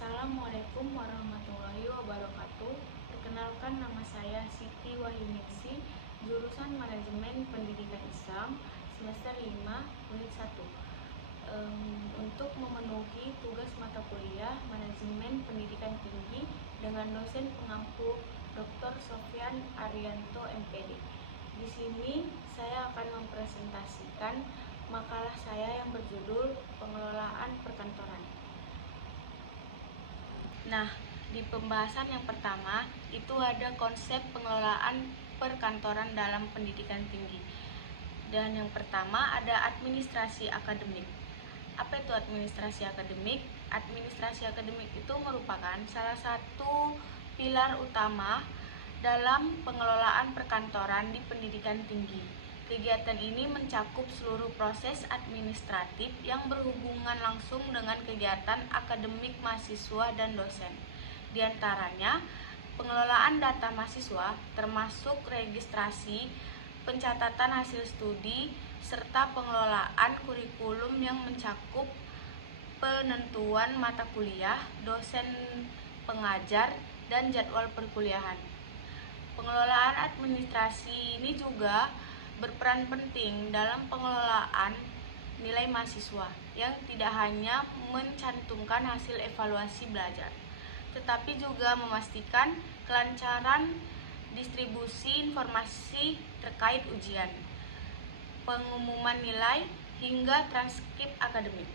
Assalamualaikum warahmatullahi wabarakatuh. Perkenalkan, nama saya Siti Wahyuningsi, jurusan Manajemen Pendidikan Islam, semester 5, unit 1. Untuk memenuhi tugas mata kuliah Manajemen Pendidikan Tinggi dengan dosen pengampu Dr. Sofyan Arianto MPD. Di sini saya akan mempresentasikan makalah saya yang berjudul Pengelolaan Perkantoran. Nah, di pembahasan yang pertama itu ada konsep pengelolaan perkantoran dalam pendidikan tinggi. Dan yang pertama ada administrasi akademik. Apa itu administrasi akademik? Administrasi akademik itu merupakan salah satu pilar utama dalam pengelolaan perkantoran di pendidikan tinggi. Kegiatan ini mencakup seluruh proses administratif yang berhubungan langsung dengan kegiatan akademik mahasiswa dan dosen. Di antaranya, pengelolaan data mahasiswa termasuk registrasi, pencatatan hasil studi, serta pengelolaan kurikulum yang mencakup penentuan mata kuliah, dosen pengajar, dan jadwal perkuliahan. Pengelolaan administrasi ini juga berperan penting dalam pengelolaan nilai mahasiswa yang tidak hanya mencantumkan hasil evaluasi belajar, tetapi juga memastikan kelancaran distribusi informasi terkait ujian, pengumuman nilai, hingga transkrip akademik.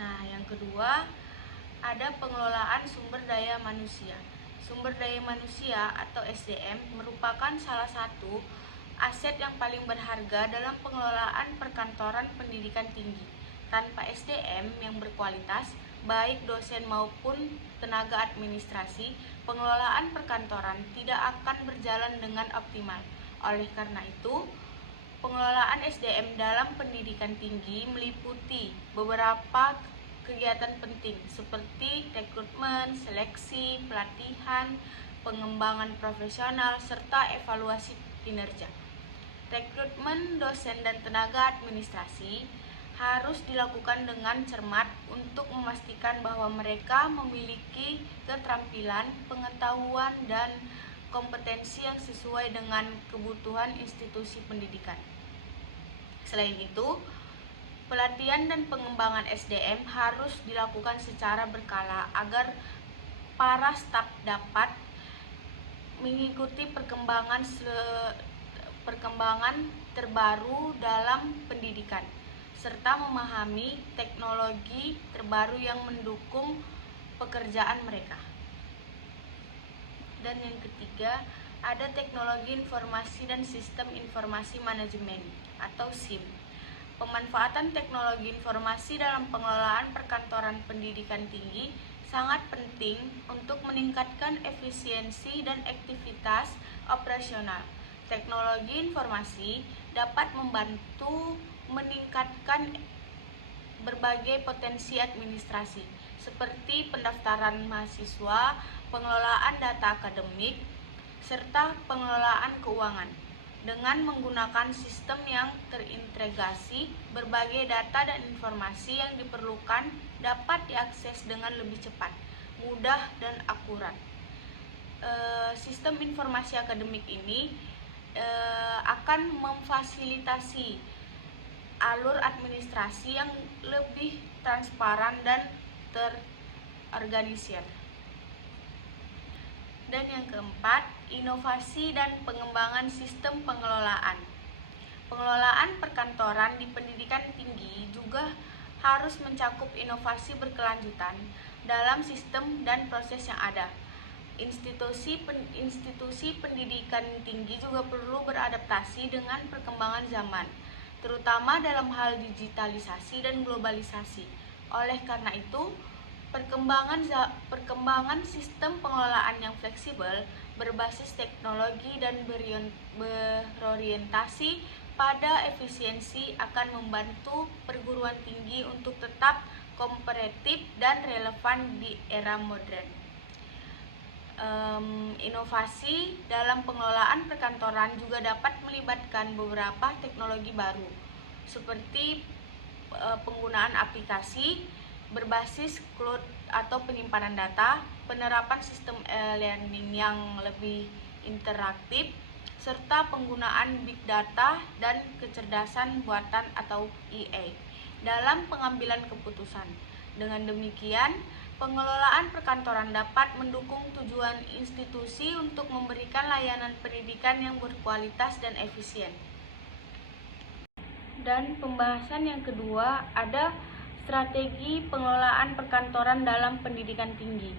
Nah, yang kedua ada pengelolaan sumber daya manusia. Sumber daya manusia atau SDM merupakan salah satu aset yang paling berharga dalam pengelolaan perkantoran pendidikan tinggi. Tanpa SDM yang berkualitas, baik dosen maupun tenaga administrasi, pengelolaan perkantoran tidak akan berjalan dengan optimal. Oleh karena itu, pengelolaan SDM dalam pendidikan tinggi meliputi beberapa kegiatan penting seperti rekrutmen, seleksi, pelatihan, pengembangan profesional, serta evaluasi kinerja. Rekrutmen dosen dan tenaga administrasi harus dilakukan dengan cermat untuk memastikan bahwa mereka memiliki keterampilan, pengetahuan, dan kompetensi yang sesuai dengan kebutuhan institusi pendidikan. Selain itu, pelatihan dan pengembangan SDM harus dilakukan secara berkala agar para staf dapat mengikuti perkembangan terbaru dalam pendidikan, serta memahami teknologi terbaru yang mendukung pekerjaan mereka. Dan yang ketiga, ada teknologi informasi dan sistem informasi manajemen atau SIM. Pemanfaatan teknologi informasi dalam pengelolaan perkantoran pendidikan tinggi sangat penting untuk meningkatkan efisiensi dan aktivitas operasional. Teknologi informasi dapat membantu meningkatkan berbagai potensi administrasi seperti pendaftaran mahasiswa, pengelolaan data akademik, serta pengelolaan keuangan. Dengan menggunakan sistem yang terintegrasi, berbagai data dan informasi yang diperlukan dapat diakses dengan lebih cepat, mudah, dan akurat. Sistem informasi akademik ini akan memfasilitasi alur administrasi yang lebih transparan dan terorganisir. Dan yang keempat, inovasi dan pengembangan sistem pengelolaan. Pengelolaan perkantoran di pendidikan tinggi juga harus mencakup inovasi berkelanjutan dalam sistem dan proses yang ada. Institusi pendidikan tinggi juga perlu beradaptasi dengan perkembangan zaman, terutama dalam hal digitalisasi dan globalisasi. Oleh karena itu, perkembangan sistem pengelolaan yang fleksibel, berbasis teknologi dan berorientasi pada efisiensi akan membantu perguruan tinggi untuk tetap kompetitif dan relevan di era modern. Inovasi dalam pengelolaan perkantoran juga dapat melibatkan beberapa teknologi baru seperti penggunaan aplikasi berbasis cloud atau penyimpanan data, penerapan sistem e-learning yang lebih interaktif, serta penggunaan big data dan kecerdasan buatan atau AI dalam pengambilan keputusan. Dengan demikian, pengelolaan perkantoran dapat mendukung tujuan institusi untuk memberikan layanan pendidikan yang berkualitas dan efisien. Dan pembahasan yang kedua ada strategi pengelolaan perkantoran dalam pendidikan tinggi.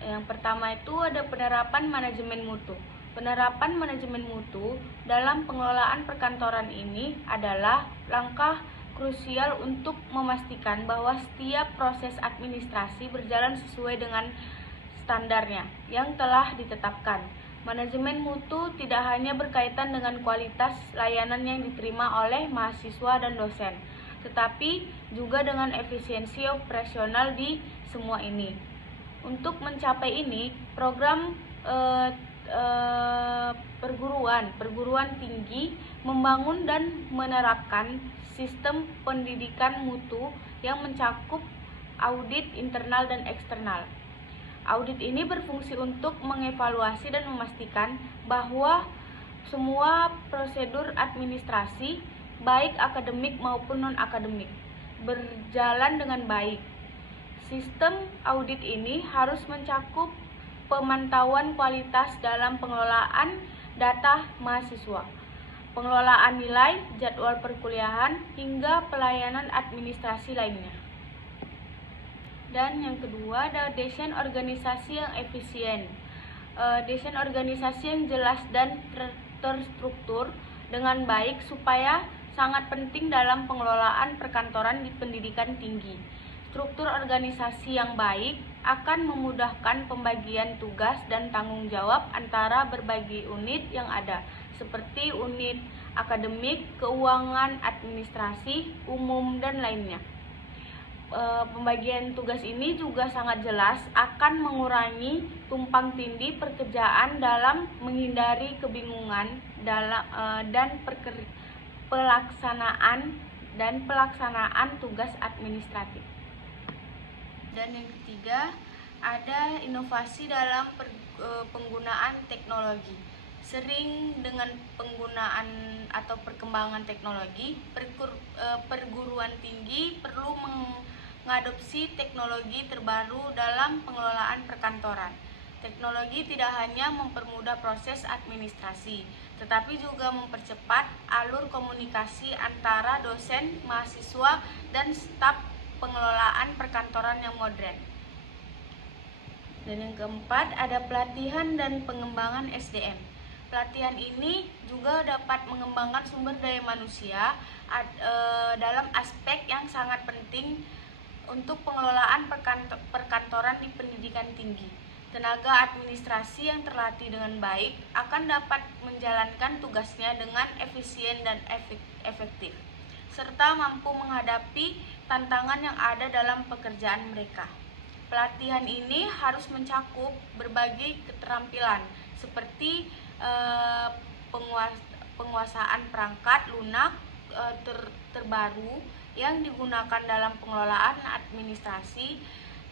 Yang pertama itu ada penerapan manajemen mutu. Penerapan manajemen mutu dalam pengelolaan perkantoran ini adalah langkah krusial untuk memastikan bahwa setiap proses administrasi berjalan sesuai dengan standarnya yang telah ditetapkan. Manajemen mutu tidak hanya berkaitan dengan kualitas layanan yang diterima oleh mahasiswa dan dosen, tetapi juga dengan efisiensi operasional di semua ini. Untuk mencapai ini, program perguruan tinggi membangun dan menerapkan sistem pendidikan mutu yang mencakup audit internal dan eksternal. Audit ini berfungsi untuk mengevaluasi dan memastikan bahwa semua prosedur administrasi, baik akademik maupun non-akademik, berjalan dengan baik. Sistem audit ini harus mencakup pemantauan kualitas dalam pengelolaan data mahasiswa, pengelolaan nilai, jadwal perkuliahan, hingga pelayanan administrasi lainnya. Dan yang kedua ada desain organisasi yang efisien. Desain organisasi yang jelas dan terstruktur dengan baik supaya sangat penting dalam pengelolaan perkantoran di pendidikan tinggi. Struktur organisasi yang baik akan memudahkan pembagian tugas dan tanggung jawab antara berbagai unit yang ada, seperti unit akademik, keuangan, administrasi, umum, dan lainnya. Pembagian tugas ini juga sangat jelas akan mengurangi tumpang tindih pekerjaan dalam menghindari kebingungan pelaksanaan tugas administratif. Dan yang ketiga ada inovasi dalam penggunaan teknologi. Sering dengan penggunaan atau perkembangan teknologi, perguruan tinggi perlu mengadopsi teknologi terbaru dalam pengelolaan perkantoran. Teknologi tidak hanya mempermudah proses administrasi, tetapi juga mempercepat alur komunikasi antara dosen, mahasiswa, dan staf pengelolaan perkantoran yang modern. Dan yang keempat ada pelatihan dan pengembangan SDM. Pelatihan ini juga dapat mengembangkan sumber daya manusia dalam aspek yang sangat penting untuk pengelolaan perkantoran di pendidikan tinggi. Tenaga administrasi yang terlatih dengan baik akan dapat menjalankan tugasnya dengan efisien dan efektif, serta mampu menghadapi tantangan yang ada dalam pekerjaan mereka. Pelatihan ini harus mencakup berbagai keterampilan seperti penguasaan perangkat lunak terbaru yang digunakan dalam pengelolaan administrasi,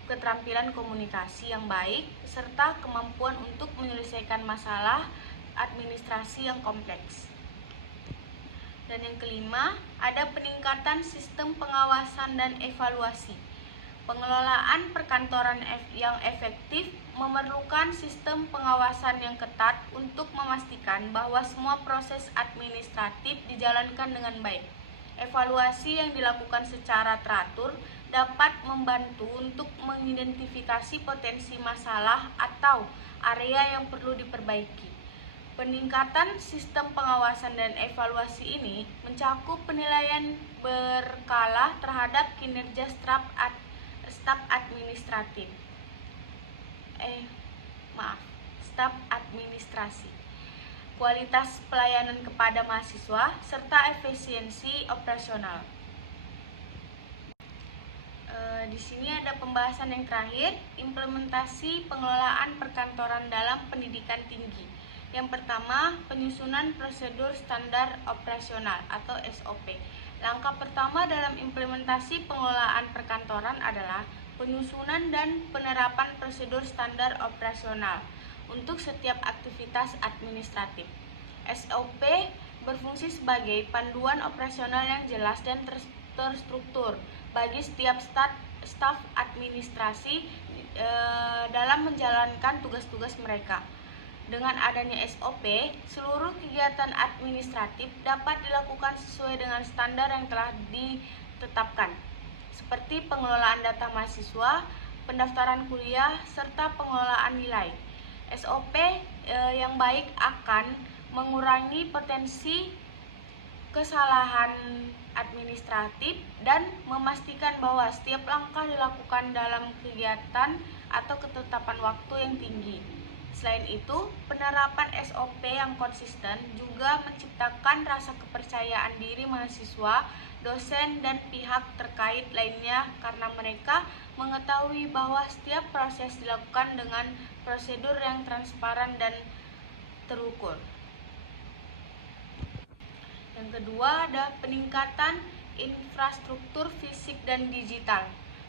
keterampilan komunikasi yang baik, serta kemampuan untuk menyelesaikan masalah administrasi yang kompleks. Dan yang kelima, ada peningkatan sistem pengawasan dan evaluasi. Pengelolaan perkantoran yang efektif memerlukan sistem pengawasan yang ketat untuk memastikan bahwa semua proses administratif dijalankan dengan baik. Evaluasi yang dilakukan secara teratur dapat membantu untuk mengidentifikasi potensi masalah atau area yang perlu diperbaiki. Peningkatan sistem pengawasan dan evaluasi ini mencakup penilaian berkala terhadap kinerja staf administrasi, kualitas pelayanan kepada mahasiswa, serta efisiensi operasional. Di sini ada pembahasan yang terakhir, implementasi pengelolaan perkantoran dalam pendidikan tinggi. Yang pertama, penyusunan prosedur standar operasional atau SOP. Langkah pertama dalam implementasi pengelolaan perkantoran adalah penyusunan dan penerapan prosedur standar operasional untuk setiap aktivitas administratif. SOP berfungsi sebagai panduan operasional yang jelas dan terstruktur bagi setiap staf administrasi dalam menjalankan tugas-tugas mereka. Dengan adanya SOP, seluruh kegiatan administratif dapat dilakukan sesuai dengan standar yang telah ditetapkan, seperti pengelolaan data mahasiswa, pendaftaran kuliah, serta pengelolaan nilai. SOP yang baik akan mengurangi potensi kesalahan administratif dan memastikan bahwa setiap langkah dilakukan dalam kegiatan atau ketetapan waktu yang tinggi. Selain itu, penerapan SOP yang konsisten juga menciptakan rasa kepercayaan diri mahasiswa, dosen, dan pihak terkait lainnya karena mereka mengetahui bahwa setiap proses dilakukan dengan prosedur yang transparan dan terukur. Yang kedua ada peningkatan infrastruktur fisik dan digital.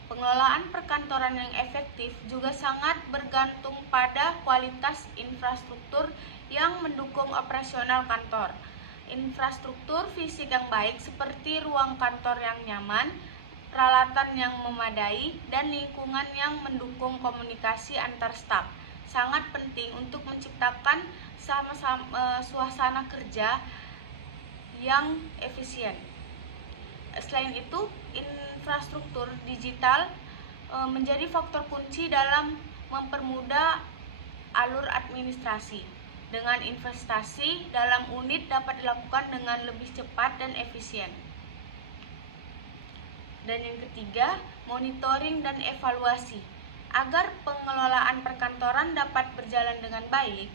Pengelolaan perkantoran yang efektif juga sangat bergantung pada kualitas infrastruktur yang mendukung operasional kantor. Infrastruktur fisik yang baik seperti ruang kantor yang nyaman, peralatan yang memadai, dan lingkungan yang mendukung komunikasi antar staf sangat penting untuk menciptakan suasana kerja yang efisien. Selain itu, infrastruktur digital menjadi faktor kunci dalam mempermudah alur administrasi. Dengan investasi dalam unit dapat dilakukan dengan lebih cepat dan efisien. Dan yang ketiga, monitoring dan evaluasi. Agar pengelolaan perkantoran dapat berjalan dengan baik,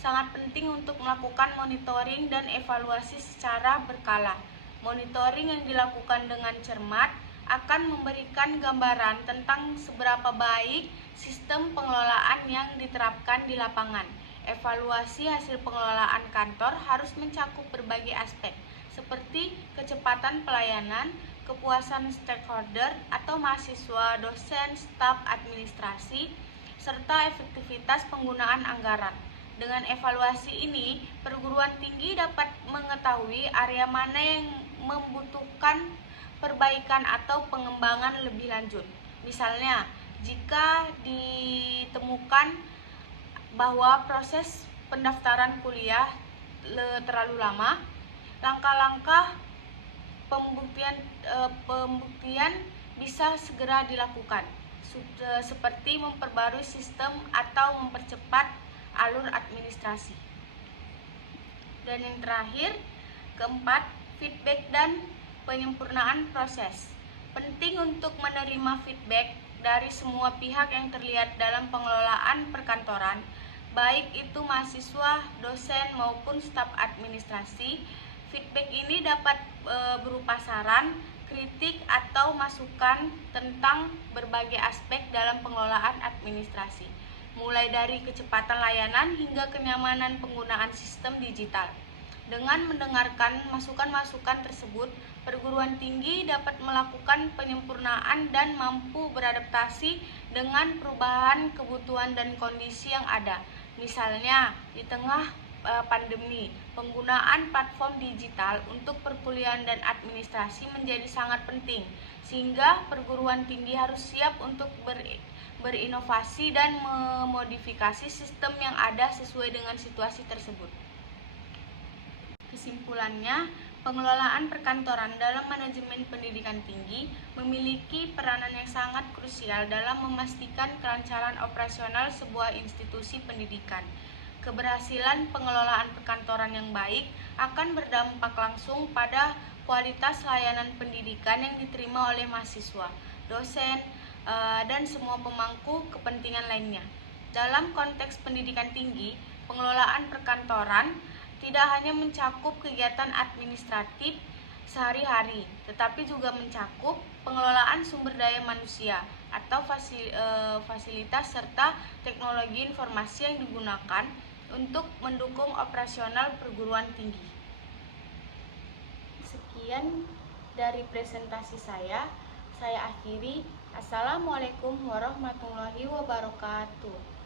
sangat penting untuk melakukan monitoring dan evaluasi secara berkala. Monitoring yang dilakukan dengan cermat akan memberikan gambaran tentang seberapa baik sistem pengelolaan yang diterapkan di lapangan. Evaluasi hasil pengelolaan kantor harus mencakup berbagai aspek, seperti kecepatan pelayanan, kepuasan stakeholder atau mahasiswa, dosen, staf administrasi, serta efektivitas penggunaan anggaran. Dengan evaluasi ini, perguruan tinggi dapat mengetahui area mana yang membutuhkan perbaikan atau pengembangan lebih lanjut. Misalnya, jika ditemukan bahwa proses pendaftaran kuliah terlalu lama, langkah-langkah pembuktian bisa segera dilakukan, seperti memperbarui sistem atau mempercepat alur administrasi. Dan yang terakhir, keempat, feedback dan penyempurnaan proses. Penting untuk menerima feedback dari semua pihak yang terlibat dalam pengelolaan perkantoran, baik itu mahasiswa, dosen maupun staf administrasi. Feedback ini dapat berupa saran, kritik atau masukan tentang berbagai aspek dalam pengelolaan administrasi, mulai dari kecepatan layanan hingga kenyamanan penggunaan sistem digital. Dengan mendengarkan masukan-masukan tersebut, perguruan tinggi dapat melakukan penyempurnaan dan mampu beradaptasi dengan perubahan kebutuhan dan kondisi yang ada. Misalnya, di tengah pandemi, penggunaan platform digital untuk perkuliahan dan administrasi menjadi sangat penting, sehingga perguruan tinggi harus siap untuk berinovasi dan memodifikasi sistem yang ada sesuai dengan situasi tersebut. Kesimpulannya, pengelolaan perkantoran dalam manajemen pendidikan tinggi memiliki peranan yang sangat krusial dalam memastikan kelancaran operasional sebuah institusi pendidikan. Keberhasilan pengelolaan perkantoran yang baik akan berdampak langsung pada kualitas layanan pendidikan yang diterima oleh mahasiswa, dosen, dan semua pemangku kepentingan lainnya. Dalam konteks pendidikan tinggi, pengelolaan perkantoran tidak hanya mencakup kegiatan administratif sehari-hari, tetapi juga mencakup pengelolaan sumber daya manusia atau fasilitas serta teknologi informasi yang digunakan untuk mendukung operasional perguruan tinggi. Sekian dari presentasi saya akhiri. Assalamualaikum warahmatullahi wabarakatuh.